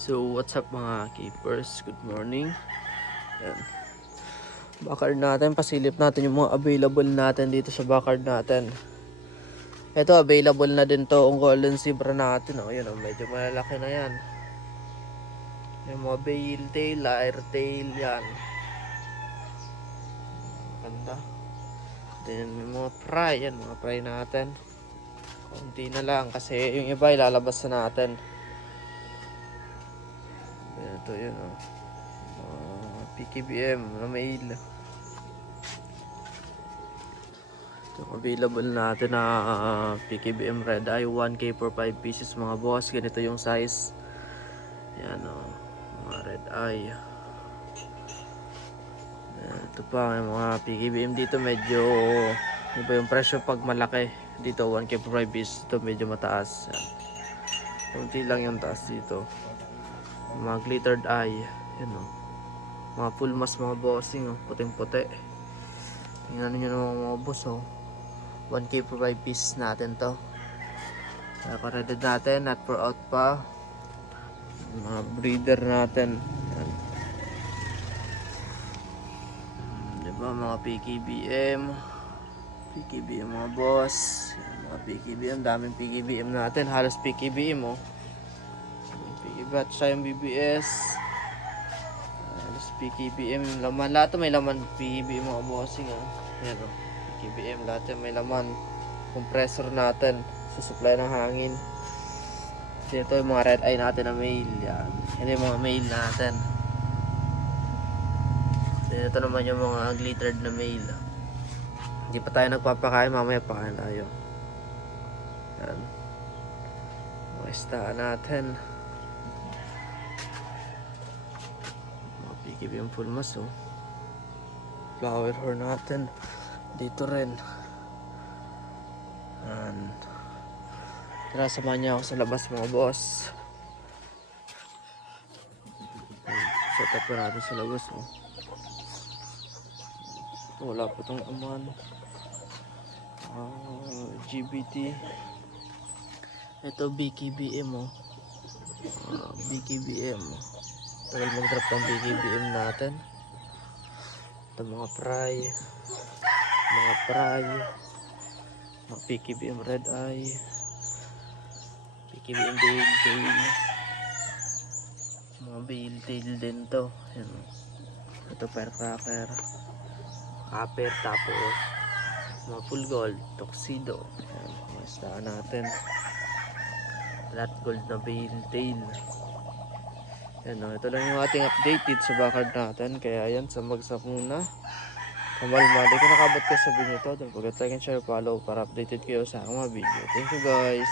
So what's up mga keepers, good morning. Yan. Backyard natin, pasilip natin yung mga available natin dito sa backyard natin. Ito available na din to ang golden zebra natin. Yun, medyo malalaki na yan. Yung mga veil tail, air tail yan. Ganda. Then yung mga fry, yan mga fry natin. Kunti na lang kasi yung iba ilalabas na natin. Ito yun PKBM na mail. Ito available natin na PKBM red eye 1K for 5 pieces mga boss. Ganito yung size. Yan mga red eye. Ito pa yung mga PKBM dito medyo iba yung presyo pag malaki. Dito 1K for 5 pieces. Ito medyo mataas. Kunti lang yung taas dito. Mga glittered eye. Yan mga full mask mga bossing puting puti. Tingnan nyo naman mga boss 1K for 5 pieces natin to. Nakaredded natin, not for out pa. Mga breeder natin. Yan. Diba mga PKBM. PKBM mga boss. Yan, mga PKBM, daming PKBM natin. Halos PKBM PKBM at siya yung BBS. Halos PKBM yung laman. Lahat may laman PKBM mga bossing Yan PKBM lahat yung may laman. Compressor natin susupply ng hangin. Ito yung mga red eye natin na male. Yan. Yan yung mga male natin. Ito naman yung mga glittered na male. Hindi pa tayo nagpapakain, mamaya pakain tayo. Yan. Mga istaan natin. Mga PKBM full mask flower horn natin. Dito rin. And tara, samahan niya ako sa labas mga boss. Set up na natin sa labas wala pa itong aman. GBT. Ito BKBM BKBM. Tagal mag-drop ng BKBM natin. Ito mga fry. Mga PKBM red eye. PKBM veil tail. Mga veil tail din to. Yan. Ito firecracker. Copper, tapos mga full gold, tuxedo. Yan, mga istaan natin. Flat gold na veil tail. Yan ito lang yung ating update dito sa backyard natin. Kaya yan, samagsak muna. Kamalmali kung nakabot ka sa video ito, don't forget to like and share, follow para updated kayo sa aking mga video. Thank you guys.